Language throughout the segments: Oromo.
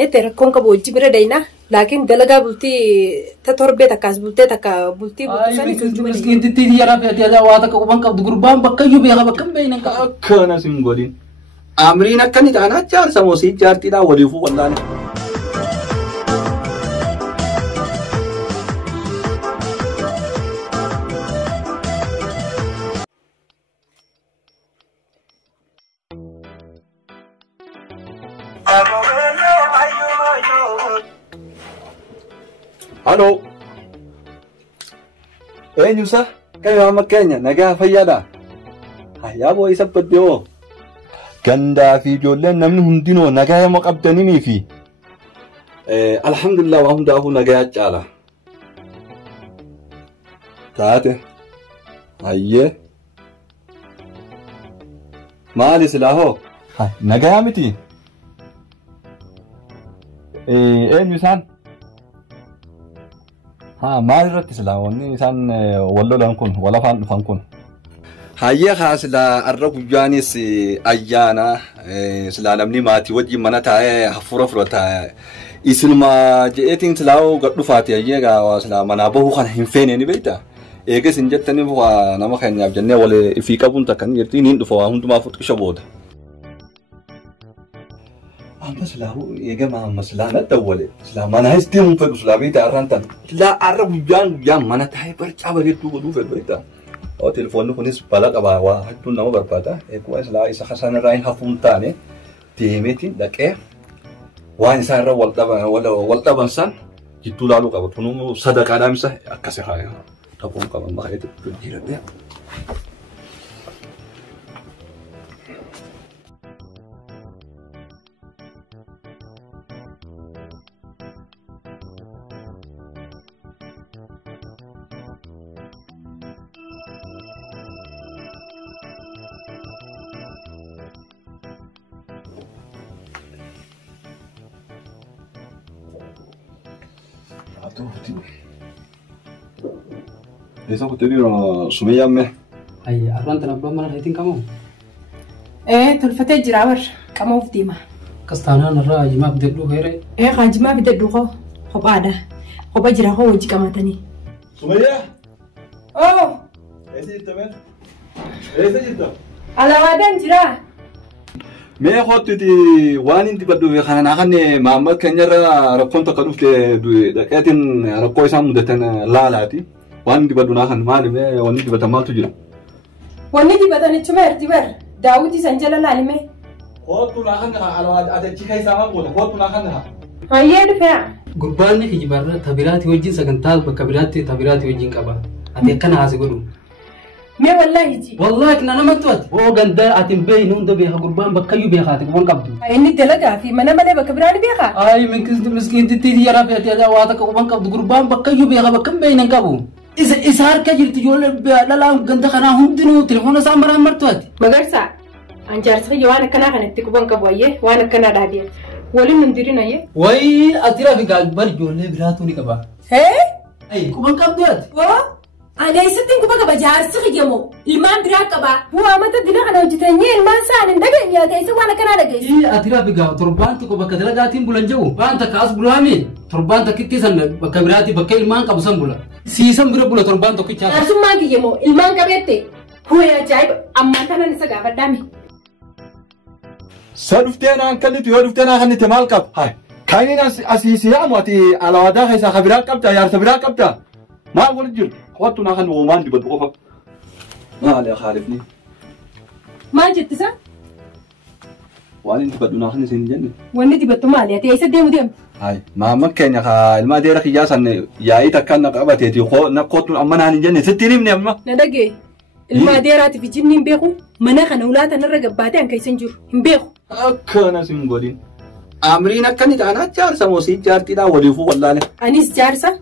نتر كون كبولتي بردينا لكن دلقا بولتي تتربي تكاس بولتي تكا بولتي بولتي مسكين تتي يا رافي يا واتك وبنك قربان بكيو بيها بكم بينك كنا سيمغولين امرينا كانت انا جار سموسي جارتي دا وليفو والله Halo. Nyusa, kayo ang magkanya, nagafayada. Hayabo isa padyo. Ganda video len namin hundino nagaya makabdani fi. Alhamdulillah wa hum dahu nagaya chala. Taate. Ayye. Mali silaho. Nagaya miti. Nyusan. ما رتي سلاوني إنسان ولا لانكون ولا فانكون هاي خاسلا الرب جانيس أيانا سلالمني ما توجي منا تاي حفرة فرتا إسلام جئتين سلاو قد فاتي أيها وسلا منابه خان هنفين نبيتا إيجا سنجت تنبوا نما خان يبجنة ولا في كابون تكن يرتين دفوا هم تما فوت كشبود أما سلاو يجا ما مسلانة تولي سلا ما نهستيهم في سلابيتا أرانتن لا أعرف جان ما نتاعي برجع بريتو بدو في البيتا أو تلفونه كنيس بلاد أبا واحد تون نما برباتا إكوا سلا إسا خسان راين حفون تاني تيمتين دك وان سان را والتا بنسان جتو لالو كابو تونو صدق على مسا أكاسي خايا تبون كابو ما خيت تدير ده Esa cuestión sumilla me. Ay, arranca la broma la hitin kamu. تلفتي جراور كمو في ديما. كستانا نرى جماعة بدلو غيره. خاجما بدلو خو بعده خو بجرا خو وجي كما تاني. سمية. أوه. إيش جبتوا؟ إيش جبتوا؟ على وادن جرا. ما خدتي وان انت بدو خلنا نخلي محمد كنجرا ركون تقدم في لكن ركوي سام دتنا لا لاتي وان انت بدو نخلي مالي ما وان انت بتمال تجرا وان انت بدو نتشمر تبر داودي سنجلا نالمي خدتوا نخلي على واد أتى كي سامع بولا خدتوا نخلي هاي دفع قرباني في جبارة تبرات وجين سكنتال بكبرات تبرات وجين كبا أتى كنا عازقولو ما والله يجي والله كنا نمتوت هو غندا اتنبي نون دبي قربان بكيو بي خاتك وان قبضو اني تلقى في من بكبراني بيخا اي من مسكين تي يا رافي يا واتك وان قبض قربان بكيو بي بكم بين قبو اذا اسهار كجرت يقول لا لا غندا خنا هندنو تليفون سامر مرتوت مغرسا انجار سخي وانا كنا خنتك وان قبويه وانا كنا داديه ولي منديرين ايه وي اترا في قلب برجول براتوني كبا هي اي كوبان قبضت أنا يستين كوبا كبجار سخيجمو المان براكبا هو أمتى دنا أنا وجتني المان سان دقن يا تيسو وانا كنا دقيس إيه أترى بقى تربان تكوبا كذا جاتين بولنجو بان تكاس بولامي تربان تكتي سن بكبراتي بكي المان كبسم بولا سيسم برا بولا تربان تكتي شاف أسمع ما كيجمو المان كبيتة هو يا جايب أما كنا نسقى بدامي سالفتنا عن كل تيودفتنا عن تمالك هاي كاينين أسيسيا موتي على وده هيسا خبرات كبتا يا خبرات كبتا ما ورجل خدتوا ناخذ ومان دي بدوقة ما عليه خالفني ما جت سا وأنا أنت بدو ناخذ سنجنة وأنا دي بتمالي أتي أيش ديم ديم هاي ما مكان يا خا المادير خياس أن ياي تكان نقابة يتي خو نقطن أمانة هنجنة ستين من أما ندقي الماديرات في جنين بيخو مناخنا ولاتا نرجع بعدين كيسنجر بيخو أكنا سيمغولين أمرينا كانت أنا جار سموسي جار تدا وليفو والله أنيس جارسا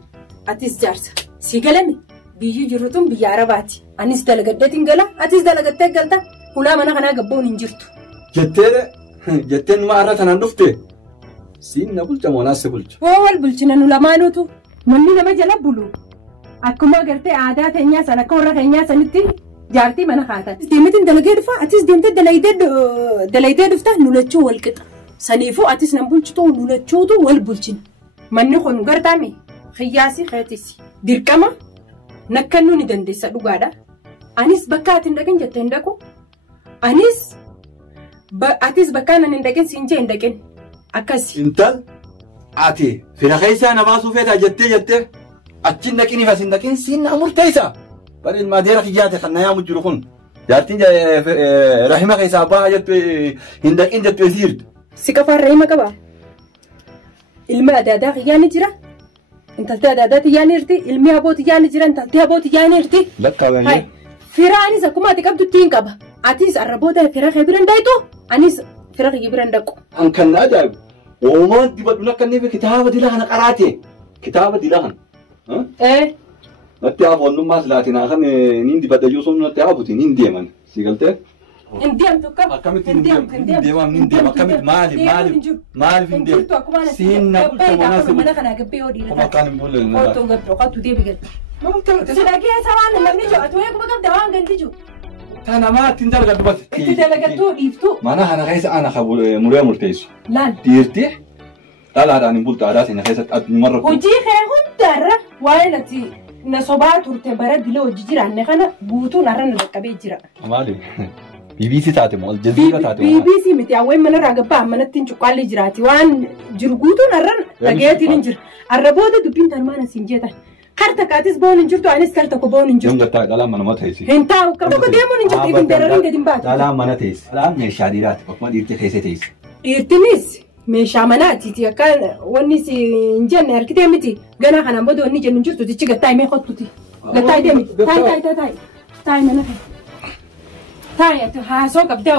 أتيس جارسا سيقلني بيجي جرتم بيعرباتي أنيس دلقتين قلا أتيس دلقتين قلتا ولا ما نحنا قبون إنجرتو جتين ما عرفتنا نفته سين نقول جمونا سبلج هو البلجنا نلامانوتو مني لما جلبلو أكما قلتي عادات الناس أنا كورة الناس نتي جارتي ما نخاطر ديمتين دلقي دفع أتيس ديمتين دلقي دفتا نولتشو والكتا Saniifuu atis nan bulchitu lulachuutu wal bulchin. Manni kun gartaame xiyyaasi xeetisi. Dirqama nakkannuu ni dandeessa dhugaadha. Anis bakka ati hin dhaqin jettee hin dhaqu. Atis bakka nan hin dhaqin siin jee hin dhaqin. Akkasi. Intal ati fira keessaa na baasuu feeta jettee achi dhaqiniif as hin dhaqin siin na murteessa. Bari ilmaa deera kiyyaate kan na yaamu jiru kun. Jaartiin rahima keessaa baha jettu hin dhaqin jettu esiirtu. Si qafaan rahima qaba. Ilma adaadaa kiyyaa ni jira. Intaltee adaadaa xiyyaa ni jirti. Ilmi aboo xiyyaa ni jira. Intaltee aboo xiyyaa ni jirti. Lakkaawanii. Firaanis akkuma ati qabdutti hin qaba. Atis arraboota fira kee bira hin dhaayitu. Anis fira kee bira hin dhaqu. An kan na ajaa'ibu. Uumaan dibadhu akka inni kitaaba dilaa kana qaraate. Kitaaba dilaa kana. Natti hafoonnummaas laatinaa kan niin dibadha yuusuun natti haafuti niin deeman. Si galtee? Hin deemtu qaba. Akkamitti hin deemam niin deema akkamitti maaliif hin deemu? Siin na bulcha manaa si mana kana gabbee hodii Kuma kan hin bulle na. Otoo gabbee qottu deebi galta. Sila keessa waan namni jiru ati wayii kuma qabda waan ganti jiru. Tanamaa ittiin dalagattu bas. Itti dalagattuu dhiiftu. Mana kana keessa ana muree murteessu. Laal. Dhiirti dhalaadhaan hin bultu aadaa sana keessatti addunyaa rakkoo. Hojii kee hundarra waa'ee natti na sobaa turte bara dila hojii jiraanne kana guutuun har'a na dhaqqabee jira. Maali? BBC taate moo Aljazeera taate moo? BBC miti awween manarraa gabbaa manatti hin cuqqaallee jiraati waan jiru guutuun har'a dhageetiin hin jira. Har'a booda dubbiin tan maana siin jeetan. Karta kaatis boon hin jirtu anis karta ko boon hin jirtu. Yomga taa dhalaan mana teessi. Hin taa'u qabu ko deemuun hin jirtu ifin dararaan gadi hin baatu. Dhalaan mana teessi. Dhalaan meeshaa dhiiraati akkuma dhiirti keessa teessi. Dhiirtinis meeshaa manaati akka wanni si hin jenne harkitee miti ganaa kanaan booda wanni jennu hin jirtu tichi gattaa himee kottuti. Gattaa deemi. Taayi mana kana. Taayi haasoo qabdaa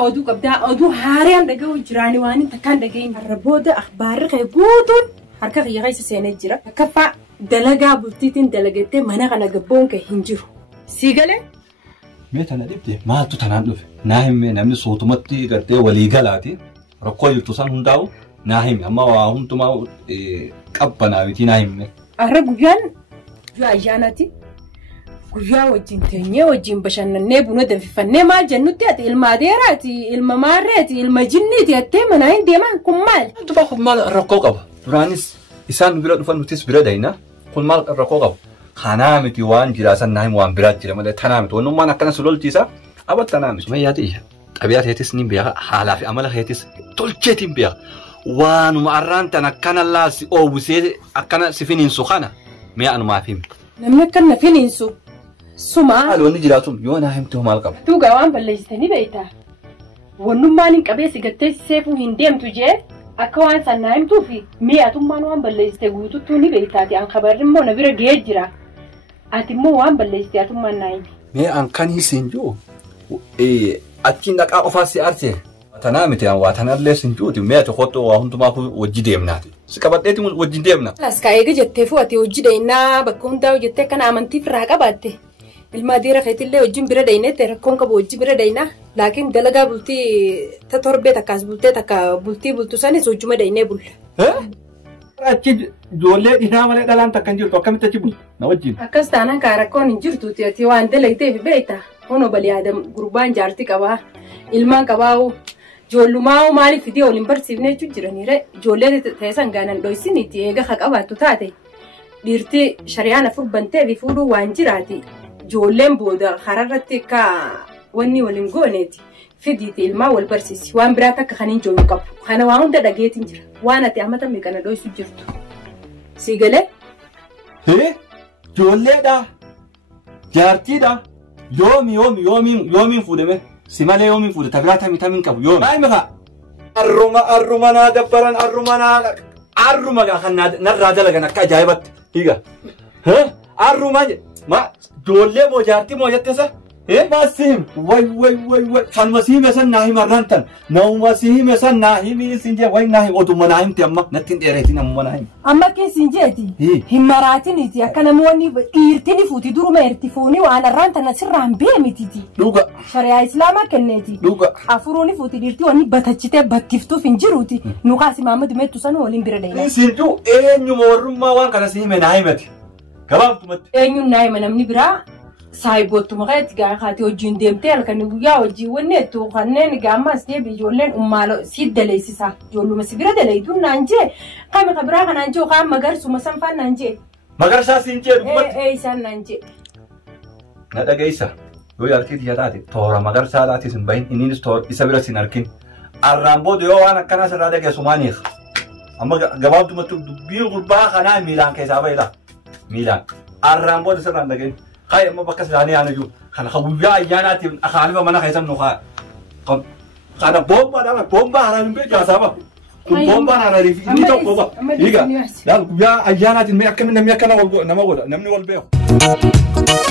oduu haaraan dhaga'uu jiraani waan takkaan dhaga'in. Har'a booda akhbaarri kee guutuun harka kiyya keessa seenee jira. Akkaffaa dalagaa bultiitiin dalagattee mana kana gabboon kee hin jiru. Sii galee? Mee tana dhibde maaltu tanaan dhufe? Naa himee namni sootumatti gartee walii galaati. Rakkoo jirtu san hundaa'u naa hime amma waa hundumaa qabbanaa miti naa hime. Har'a guyyaan ayyaanaati. Guyyaa wajjin teenyee wajjin bashannannee buna danfifannee maal jennutti ati ilma adeeraati ilma maarreeti ilma jinniiti attee manaa hin deeman kun maal? Duba kun maal rakkoo qaba? Duraanis isaan bira dhufan nutis bira dayna kun maal rakkoo qaba? Kanaa miti waan jiraasan naa himu waan biraa jira malee tanaa miti wannummaan akkana si lolchiisa abat tanaa miti. Mayyaa ta'e xabiyaa teetis ni beeka haalaa fi amala teetis tolcheetiin beeka waanuma arraan tan akkana laasi oowwisee akkana si finiinsu kana mi'a anumaaf himi. Namni akkana finiinsu. Suma. Haalonni jiraatu yoo naa himtu maal qaba? Tuugaa waan balleessitanii beektaa. Wannummaan hin qabee si gattee seefuu hin deemtu jee akka waan san naa himtuu fi mi'atummaan waan balleessite guututtuu ni beektaati. An kabarri immoo na bira ga'ee jira. Ati immoo waan balleessite atummaan naa himi. Mee an kan hin jiru achiin dhaqaa qofaa si arsee. Tanaa miti waa tanallee sin juuti mee ati kotoo waa hundumaa wajji deemnaati. Si qabadheeti wajji deemna. Laskaa eega jettee fu'ate hojii deemnaa bakka hundaa jettee kana amantiif irraa qabaatte. Ilma adeera keetillee wajjin bira deeynetti rakkoon qabu wajji bira deeynaa. Laakiin dalagaa bultii ta torbee takkaas bultee takka bultii bultu sanis hojjuma deeynee bulla. Achi ijoollee dhiiraa malee dhalaan takka hin jirtu akkamitti achi bultu na wajjin. Akkas taanaan kaa rakkoon hin jirtu ati waan dalagteef beekta. Hono balii aadam gurbaan jaartii qabaa ilmaan qabaa'u. Ijoollumaa maaliif fidee waliin barsiifnee jechuun jiraniire ijoollee teessan gaanan dhoysiniiti eega haa qabaattu taate dhiirtii shari'aan afur bantee fi fuudhuu waan jiraati ijoolleen booda kararratti akka wanni waliin gooneeti fidiiti ilmaa wal barsiisi waan biraatti akka kan hin joonu qabu kana waan hunda dhageetiin jira waan ati amatame kana dhoysu jirtu sii galee. Ijoolleedha jaartiidha yoomiin fuudhame. Si malee yoomiin fuudhe tabiraa tamiin qabu yoomi. Maayima kaa. Arruma naa dabbaran arruma kan narraa dalagan akka ajaa'ibatti hiiga. Arruma ijoollee moo jaartii moo jetteessa. Masiim way kan masiime san naa himarraan tan nama siime san naa himi siin jee way naa oduma naa himti amma natti hin dheereetiin amma naa himi. Amma kin siin jeeti hin maraatiniiti akka namoonni dhiirtini fuuti duruma erti fuuni waan arraan tan asirraan beemitiiti. Dhuga. Shari'aa islaamaa kenneeti. Dhuga. Afuruuni fuuti dhiirtii wanni batachitee battiftuuf hin jiruuti nuqaas Maamad meettu san waliin bira deema. Siintuu eenyuma warrummaa waan kana siime naa himati. Gabaabtumatti. Eenyuun naa hima namni biraa. saayiboottu maqaatti gaa kaati hojiin deemtee halkan guyyaa hojii wanneettu kanneen gaammas deebi ijoolleen ummaalo si daleessisa ijoolluma si bira dalaytuun naan jee qaama kabiraa kanaan jee qaama magarsuma sanfaan naan jee. Magarsaa siin jee dubbatti. Isaan naan jee. Na dhageessa yoo yaaltii xiyya taate toora magarsaa laatis hin bahin innis toora isa bira sin arkin. Arraan booda yoo waan akkanaa sirraa dhageessu maaniif. Amma gabaabdumatti dubbii gurbaa kanaa miilaan keessaa bahila. Miilaan. Arraan booda sirraan dhageen. Kaya amma bakka silaanii yaana jiru. Kana guyyaa ayyaanaatiif akaanifa mana keessan nu kaa. Kana boombaadhaan boombaa haaraan hin beeku jaasaaba. Kun boombaan haaraan fi inni tokko qofa. Egaa laal guyyaa ayyaanaatiin mee akkamiin namni akkana nama godha namni wal beeku.